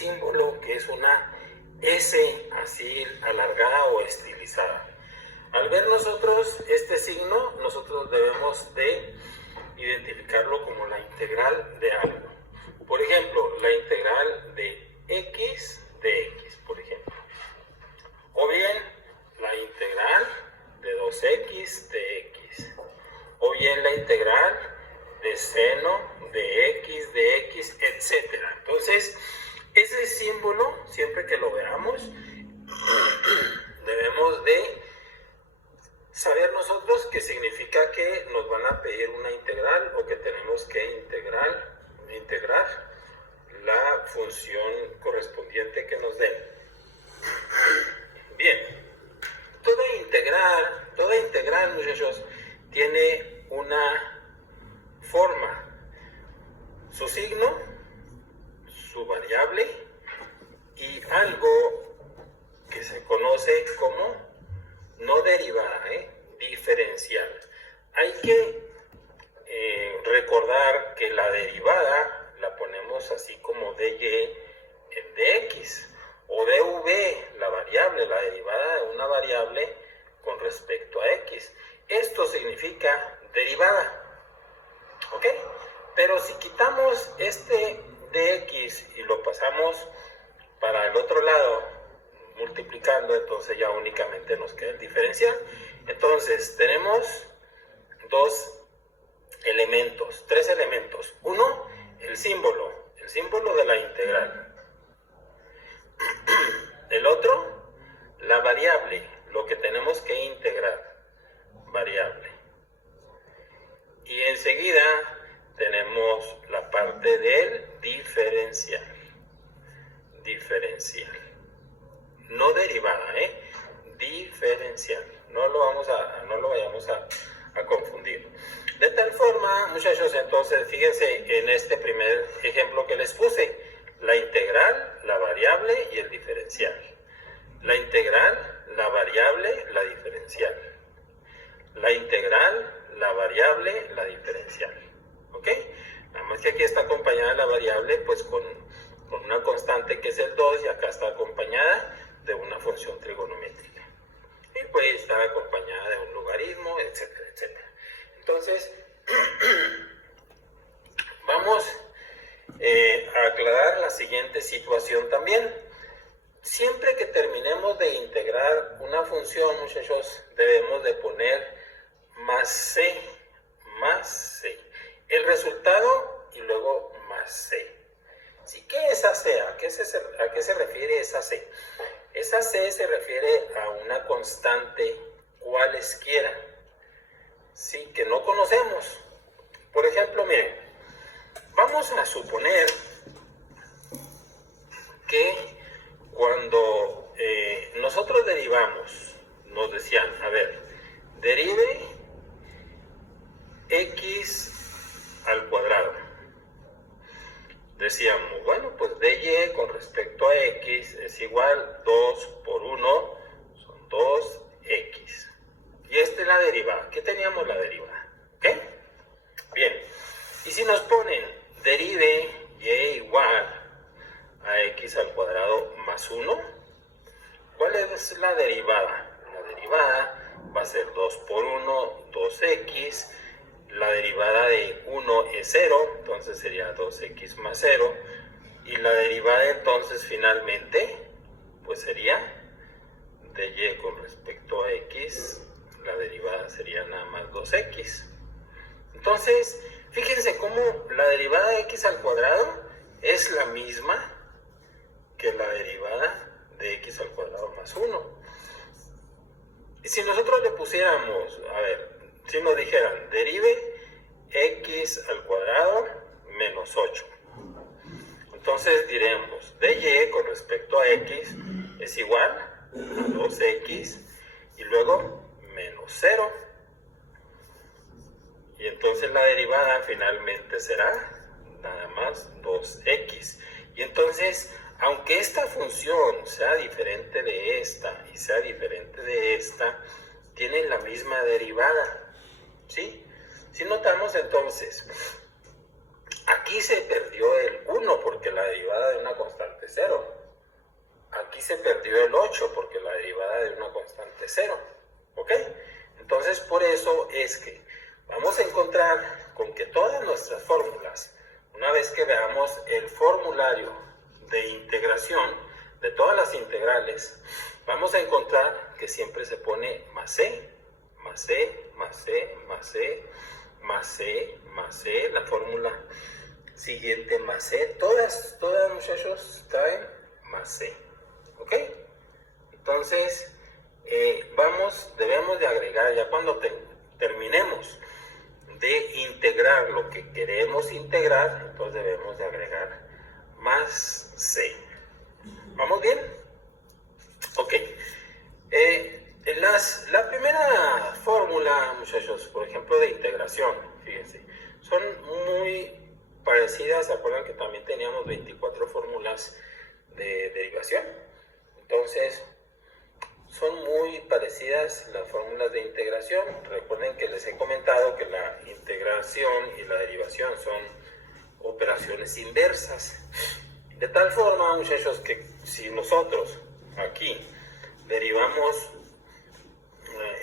símbolo que es una S así alargada o estilizada. Al ver nosotros este signo, nosotros debemos de identificarlo como la integral de algo. Por ejemplo, la integral de x, por ejemplo. O bien, la integral de 2x de x. O bien, la integral de seno de x, etc. Entonces, ese símbolo, siempre que lo veamos, debemos de saber nosotros qué significa que nos van a pedir una integral o que tenemos que integrar la función correspondiente que nos den. Bien, toda integral, muchachos, tiene una forma, su signo, su variable y algo que se conoce como no derivada, diferencial. Hay que recordar que la derivada la ponemos así como dy en dx, o dv, la variable, la derivada de una variable con respecto a x. Esto significa derivada, ¿ok? Pero si quitamos este dx y lo pasamos para el otro lado, multiplicando, entonces ya únicamente nos queda el diferencial. Entonces tenemos tres elementos. Uno, el símbolo de la integral. El otro, la variable, lo que tenemos que integrar, variable. Y enseguida tenemos la parte del diferencial. No derivada, diferencial. No lo vayamos a confundir. De tal forma, muchachos, entonces fíjense en este primer ejemplo que les puse: la integral, la variable y el diferencial. La integral, la variable, la diferencial. La integral, la variable, la diferencial. ¿Ok? Nada más que aquí está acompañada la variable pues con una constante que es el 2, y acá está acompañada de una función trigonométrica. Y puede estar acompañada de un logaritmo, etcétera, etcétera. Entonces, vamos a aclarar la siguiente situación también. Siempre que terminemos de integrar una función, muchachos, debemos de poner más c, el resultado y luego más c. ¿Sí? ¿Qué es AC? ¿A qué se refiere esa C? Esa C se refiere a una constante cualesquiera, ¿sí? Que no conocemos. Por ejemplo, miren, vamos a suponer que cuando nosotros derivamos, nos decían, a ver, derive x al cuadrado. Decíamos, bueno, pues dy con respecto a x es igual 2 por 1, son 2x. Y esta es la derivada. ¿Qué teníamos la derivada? ¿Ok? Bien. Y si nos ponen derive y igual a x al cuadrado más 1, ¿cuál es la derivada? La derivada va a ser 2 por 1, 2x. La derivada de 1 es 0, entonces sería 2x más 0. Y la derivada entonces finalmente, pues sería dy con respecto a x, la derivada sería nada más 2x. Entonces, fíjense cómo la derivada de x al cuadrado es la misma que la derivada de x al cuadrado más 1. Y si nosotros le pusiéramos, a ver, si nos dijeran, derive x al cuadrado menos 8. Entonces diremos, dy con respecto a x es igual a 2x y luego menos 0. Y entonces la derivada finalmente será nada más 2x. Y entonces, aunque esta función sea diferente de esta y sea diferente de esta, tienen la misma derivada, ¿sí? Si notamos entonces, aquí se perdió el 1 porque la derivada de una constante es 0. se perdió el 8 porque la derivada de una constante es 0. ¿Ok? Entonces, por eso es que vamos a encontrar con que todas nuestras fórmulas, una vez que veamos el formulario de integración de todas las integrales, vamos a encontrar que siempre se pone más c, más c, más c, más c, más c, más c, la fórmula siguiente más c, todas muchachos traen más c. ¿Ok? Entonces, debemos de agregar, ya cuando terminemos de integrar lo que queremos integrar, entonces debemos de agregar más c. ¿Vamos bien? Ok. La primera fórmula, muchachos, por ejemplo, de integración, fíjense, son muy parecidas. ¿Se acuerdan que también teníamos 24 fórmulas de derivación? Entonces, son muy parecidas las fórmulas de integración. Recuerden que les he comentado que la integración y la derivación son operaciones inversas. De tal forma, muchachos, que si nosotros aquí derivamos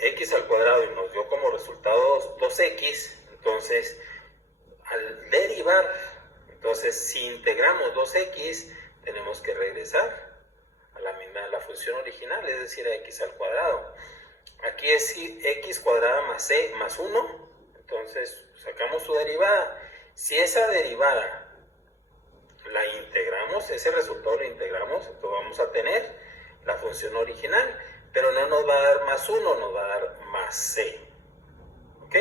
x al cuadrado y nos dio como resultado 2x, entonces al derivar, entonces si integramos 2x, tenemos que regresar a la función original, es decir, a x al cuadrado. Aquí es x cuadrada más c más 1, entonces sacamos su derivada. Si esa derivada la integramos, ese resultado lo integramos, entonces vamos a tener la función original, pero no nos va a dar más 1, nos va a dar más c. ¿Ok?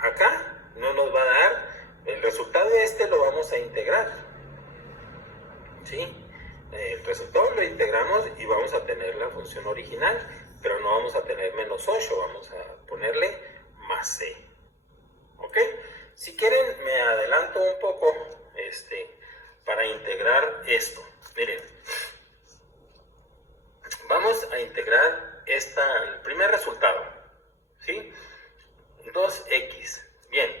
Acá no nos va a dar, el resultado de este lo vamos a integrar. ¿Sí? El resultado lo integramos y vamos a tener la función original, pero no vamos a tener menos 8, vamos a ponerle más c. ¿Ok? Si quieren, me adelanto un poco para integrar esto. Miren, vamos a integrar el primer resultado, ¿sí? 2x. Bien,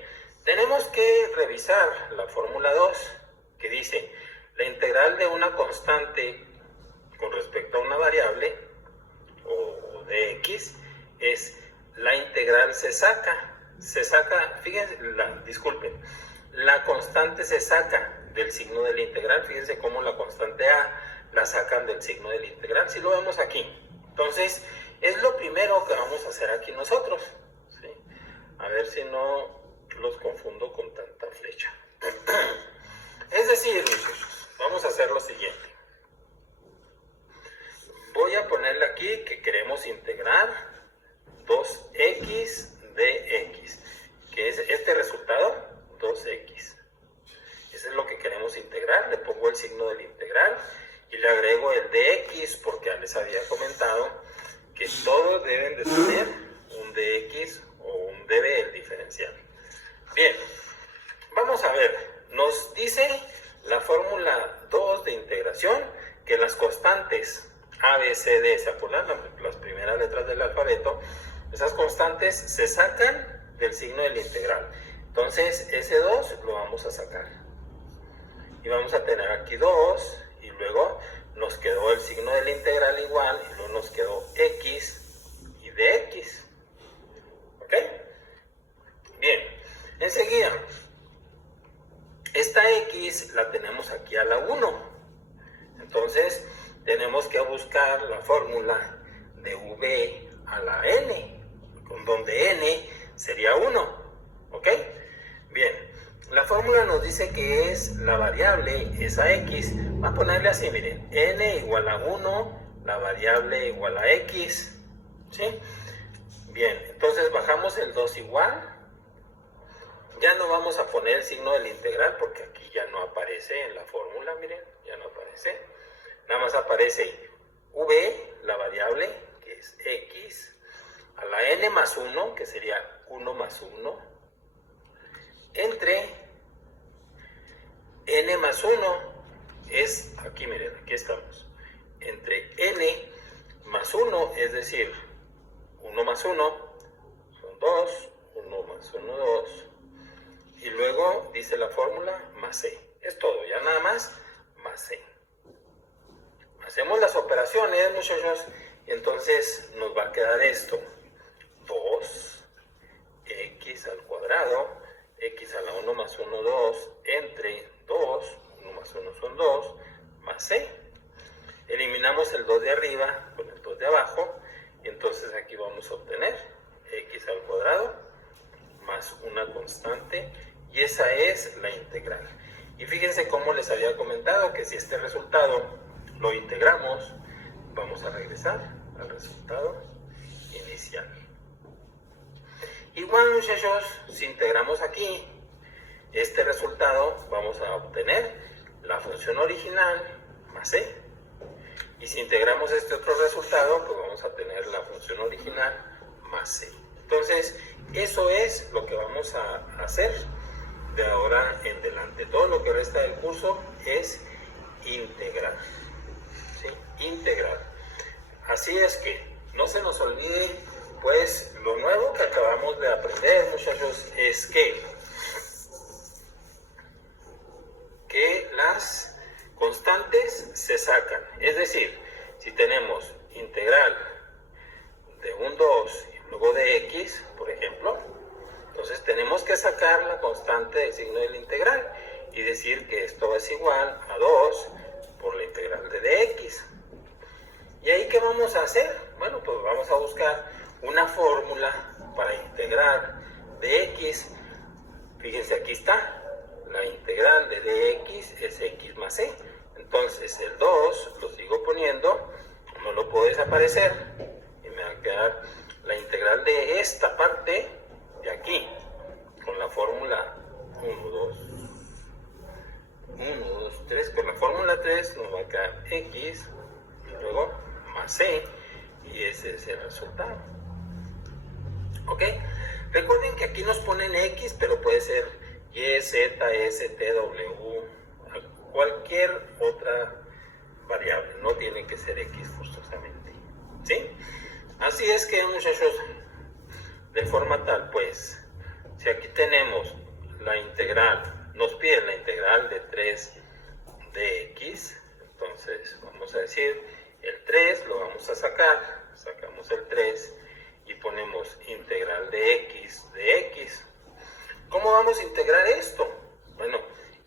tenemos que revisar la fórmula 2, que dice, la integral de una constante con respecto a una variable, o de x, es la integral se saca, fíjense, disculpen, la constante se saca del signo de la integral. Fíjense cómo la constante a la sacan del signo de la integral, si lo vemos aquí. Entonces, es lo primero que vamos a hacer aquí nosotros, ¿sí? A ver si no los confundo con tanta flecha. Es decir, muchachos, vamos a hacer lo siguiente. Voy a ponerle aquí que queremos integrar 2x de x, que es este resultado, 2x. Eso es lo que queremos integrar. Le pongo el signo del integral y le agrego el dx, porque ya les había comentado que todos deben de tener un dx o un db, el diferencial. Bien, vamos a ver. Nos dice la fórmula 2 de integración que las constantes a, b, c, d, ¿se acuerdan? Las primeras letras del alfabeto, esas constantes se sacan del signo del integral. Entonces, ese 2 lo vamos a sacar. Y vamos a tener aquí 2, y luego nos quedó el signo de la integral igual, y luego nos quedó x y dx. ¿Ok? Bien, enseguida, esta x la tenemos aquí a la 1. Entonces, tenemos que buscar la fórmula de v a la n, donde n sería 1. ¿Ok? Bien, la fórmula nos dice que es la variable, esa x. Va a ponerle así, miren, n igual a 1, la variable igual a x. ¿Sí? Bien, entonces bajamos el 2 igual. Ya no vamos a poner el signo de la integral porque aquí ya no aparece en la fórmula, miren, ya no aparece. Nada más aparece v, la variable, que es x, a la n más 1, que sería 1 más 1, entre n más 1, es, aquí miren, aquí estamos, entre n más 1, es decir, 1 más 1, son 2, 1 más 1, 2, y luego dice la fórmula más c. Es todo, ya nada más, más c. Hacemos las operaciones, muchachos, y entonces nos va a quedar esto. 2x al cuadrado, x a la 1 más 1, 2, entre 2, 1 más 1 son 2, más c. Eliminamos el 2 de arriba con el 2 de abajo, y entonces aquí vamos a obtener x al cuadrado más una constante, y esa es la integral. Y fíjense cómo les había comentado que si este resultado lo integramos, vamos a regresar al resultado inicial. Igual, muchachos, si integramos aquí este resultado, vamos a obtener la función original más c. Y si integramos este otro resultado, pues vamos a tener la función original más c. Entonces, eso es lo que vamos a hacer de ahora en adelante. Todo lo que resta del curso es integrar. ¿Sí? Integrar. Así es que no se nos olvide, pues, lo nuevo que acabamos de aprender, muchachos, es que las constantes se sacan. Es decir, si tenemos integral de un 2 y luego de x, por ejemplo, entonces tenemos que sacar la constante del signo de la integral y decir que esto es igual a 2 por la integral de dx. ¿Y ahí qué vamos a hacer? Bueno, pues vamos a buscar una fórmula para integrar dx. Fíjense, aquí está. La integral de dx es x más c. Entonces el 2 lo sigo poniendo, no lo puedo desaparecer, y me va a quedar la integral de esta parte de aquí, con la fórmula 1, 2, 3. Con la fórmula 3 nos va a quedar x, y luego más c, y ese es el resultado. ¿Ok? Recuerden que aquí nos ponen x, pero puede ser y, z, s, t, w, cualquier otra variable, no tiene que ser x forzosamente. ¿Sí? Así es que, muchachos, de forma tal, pues, si aquí tenemos la integral, nos piden la integral de 3 de x, entonces vamos a decir el 3 lo vamos a sacar, sacamos el 3 y ponemos integral de x de x. ¿Cómo vamos a integrar esto? Bueno,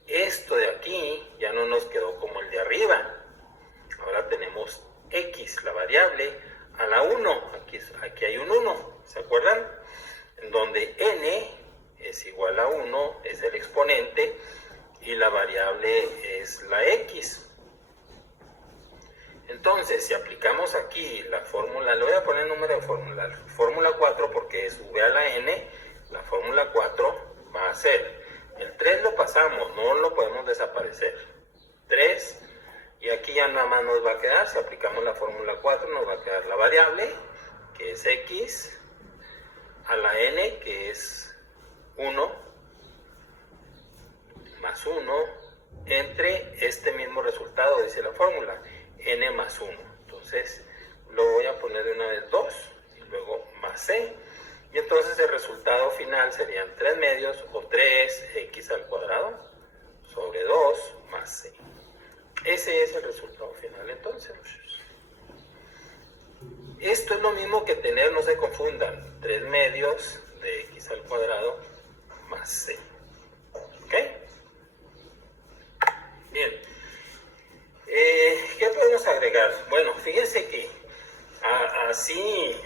esto de aquí ya no nos quedó como el de arriba. Ahora tenemos x, la variable, a la 1. Aquí hay un 1, ¿se acuerdan? En donde n es igual a 1, es el exponente, y la variable es la x. Entonces, si aplicamos aquí la fórmula, le voy a poner el número de fórmula, fórmula 4 porque es v a la n, la fórmula 4 va a ser, el 3 lo pasamos, no lo podemos desaparecer, 3, y aquí ya nada más nos va a quedar, si aplicamos la fórmula 4, nos va a quedar la variable, que es x, a la n, que es 1, más 1, entre este mismo resultado, dice la fórmula, n más 1. Entonces, lo voy a poner de una vez 2, y luego más c, y entonces el resultado final serían 3 medios o 3x al cuadrado sobre 2 más c. Ese es el resultado final entonces. Esto es lo mismo que tener, no se confundan, 3 medios de x al cuadrado más c. ¿Ok? Bien. ¿Qué podemos agregar? Bueno, fíjense que así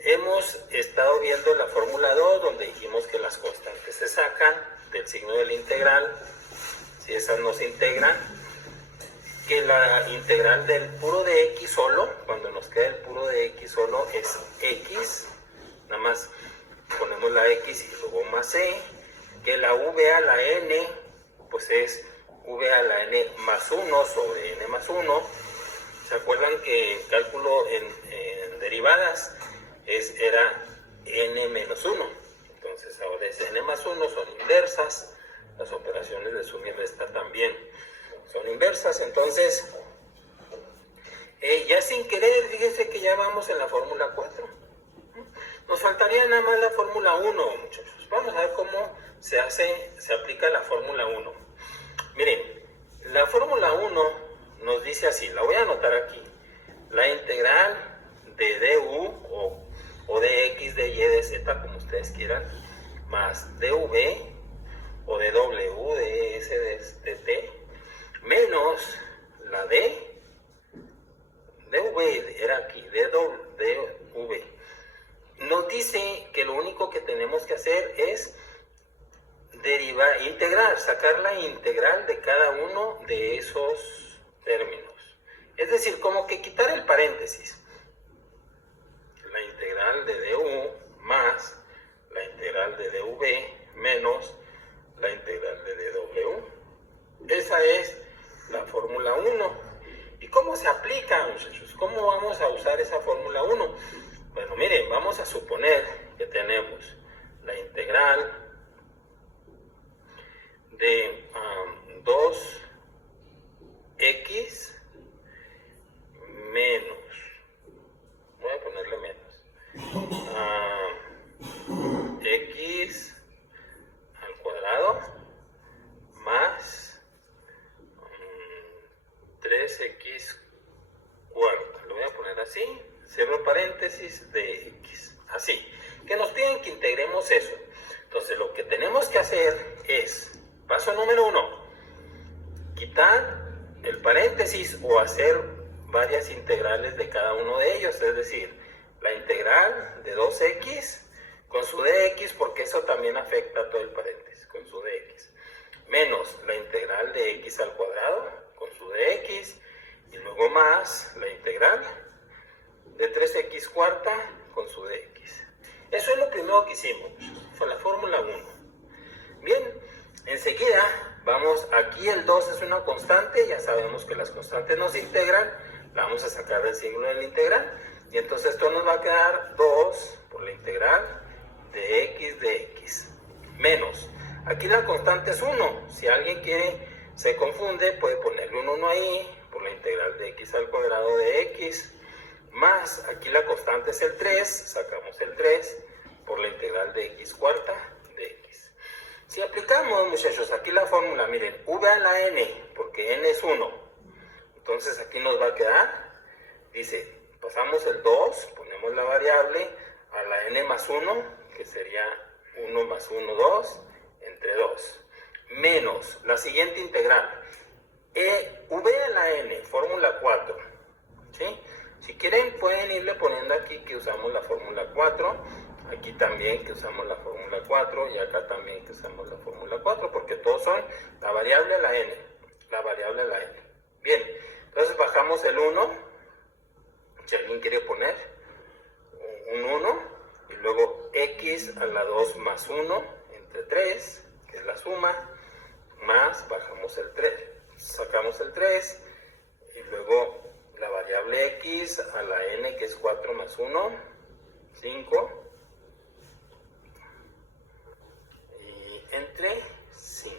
hemos estado viendo la fórmula 2, donde dijimos que las constantes se sacan del signo de la integral, si esas no se integran, que la integral del puro de x solo, cuando nos queda el puro de x solo, es x, nada más ponemos la x y luego más c, que la v a la n, pues es v a la n más 1 sobre n más 1. ¿Se acuerdan que en cálculo en derivadas era n menos 1? Entonces ahora es n más 1, son inversas. Las operaciones de suma y resta también son inversas. Entonces, ya sin querer, fíjense que ya vamos en la fórmula 4. Nos faltaría nada más la fórmula 1, muchachos. Vamos a ver cómo se aplica la fórmula 1. Miren, la fórmula 1 nos dice así, la voy a anotar aquí. La integral de du o de x, de y, de z, como ustedes quieran, más dv o de w, de s, de t, menos la dv, era aquí, dv. Nos dice que lo único que tenemos que hacer es integrar, sacar la integral de cada uno de esos términos. Es decir, como que quitar el paréntesis. La integral de du más la integral de dv menos la integral de dw. Esa es la fórmula 1. ¿Y cómo se aplica, muchachos? ¿Cómo vamos a usar esa fórmula 1? Bueno, miren, vamos a suponer que tenemos la integral de 2x menos, voy a ponerle menos, x al cuadrado más 3x cuarta, lo voy a poner así, cierro paréntesis de x, así, que nos piden que integremos eso. Entonces lo que tenemos que hacer es, paso número 1, quitar el paréntesis o hacer varias integrales de cada uno de ellos, es decir, la integral de 2x con su dx, porque eso también afecta a todo el paréntesis, con su dx, menos la integral de x al cuadrado con su dx, y luego más la integral de 3x cuarta con su dx. Eso es lo primero que hicimos, fue la fórmula 1. Bien, enseguida vamos, aquí el 2 es una constante, ya sabemos que las constantes nos integran, la vamos a sacar del signo de la integral, y entonces esto nos va a quedar 2 por la integral de x, menos, aquí la constante es 1, si alguien se confunde, puede ponerle un 1 ahí, por la integral de x al cuadrado de x, más, aquí la constante es el 3, sacamos el 3 por la integral de x cuarta de x. Si aplicamos, muchachos, aquí la fórmula, miren, v a la n, porque n es 1, entonces aquí nos va a quedar, dice, pasamos el 2, ponemos la variable a la n más 1, que sería 1 más 1, 2, entre 2, menos la siguiente integral, v a la n, fórmula 4, ¿sí? Si quieren pueden irle poniendo aquí que usamos la fórmula 4, aquí también que usamos la fórmula 4 y acá también que usamos la fórmula 4, porque todos son la variable a la n, la variable a la n. Bien, entonces bajamos el 1, si alguien quiere poner un 1, y luego x a la 2 más 1 entre 3, que es la suma, más bajamos el 3, sacamos el 3, y luego la variable x a la n, que es 4 más 1, 5, y entre 5.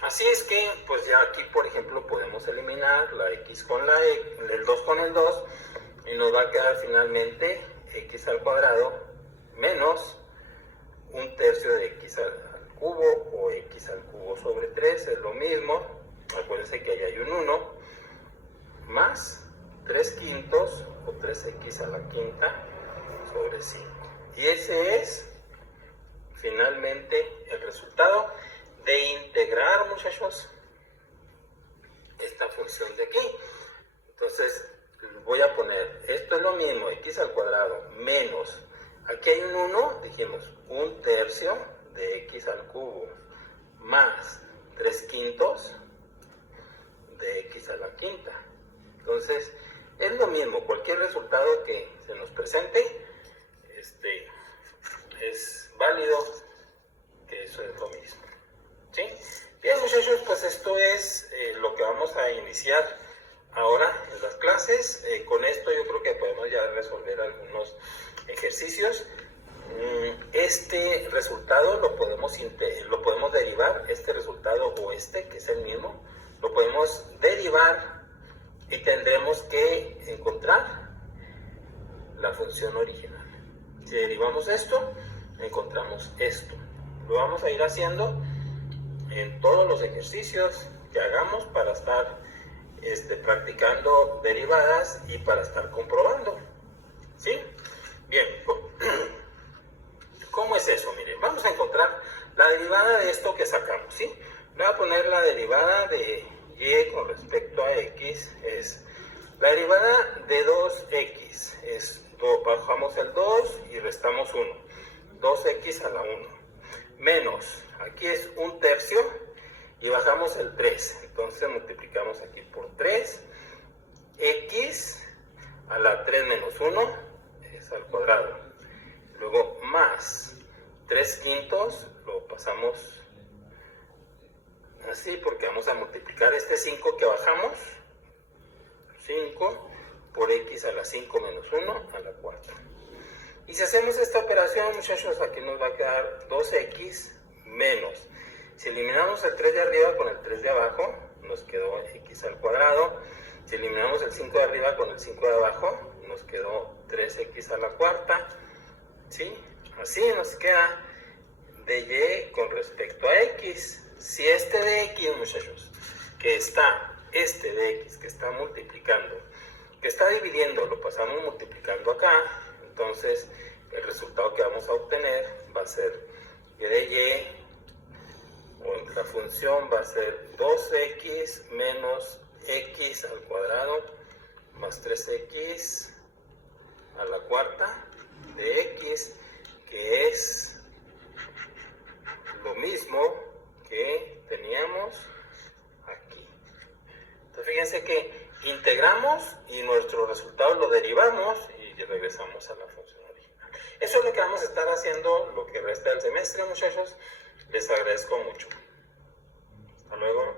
Así es que, pues ya aquí, por ejemplo, podemos eliminar la x con la el 2 con el 2, y nos va a quedar finalmente x al cuadrado menos un tercio de x al cubo, o x al cubo sobre 3, es lo mismo, acuérdense que ahí hay un 1, más 3 quintos o 3x a la quinta sobre 5. Y ese es finalmente el resultado de integrar, muchachos, esta función de aquí. Entonces voy a poner, esto es lo mismo, x al cuadrado menos, aquí hay un 1, dijimos, un tercio de x al cubo más 3 quintos de x a la quinta. Entonces, es lo mismo, cualquier resultado que se nos presente, es válido, que eso es lo mismo, ¿sí? Bien, muchachos, pues esto es lo que vamos a iniciar ahora en las clases. Con esto yo creo que podemos ya resolver algunos ejercicios. Este resultado lo podemos derivar, este resultado o que es el mismo, lo podemos derivar y tendremos que encontrar la función original. Si derivamos esto, encontramos esto. Lo vamos a ir haciendo en todos los ejercicios que hagamos para estar practicando derivadas y para estar comprobando. ¿Sí? Bien. ¿Cómo es eso? Miren, vamos a encontrar la derivada de esto que sacamos, ¿sí? Voy a poner la derivada de y con respecto a x es la derivada de 2x, bajamos el 2 y restamos 1, 2x a la 1, menos, aquí es 1/3 y bajamos el 3, entonces multiplicamos aquí por 3, x a la 3 menos 1 es al cuadrado, luego más 3/5, lo pasamos así porque vamos a multiplicar este 5 que bajamos, 5 por x a la 5 menos 1 a la cuarta. Y si hacemos esta operación, muchachos, aquí nos va a quedar 2x menos. Si eliminamos el 3 de arriba con el 3 de abajo, nos quedó x al cuadrado. Si eliminamos el 5 de arriba con el 5 de abajo, nos quedó 3x a la cuarta. ¿Sí? Así nos queda de y con respecto a x. Si este de x, muchachos, que está multiplicando, que está dividiendo, lo pasamos multiplicando acá, entonces el resultado que vamos a obtener va a ser y de y, o la función va a ser 2x menos x al cuadrado más 3x a la cuarta de x, que es lo mismo que teníamos aquí. Entonces fíjense que integramos y nuestro resultado lo derivamos y regresamos a la función original. Eso es lo que vamos a estar haciendo lo que resta del semestre, muchachos. Les agradezco mucho. Hasta luego.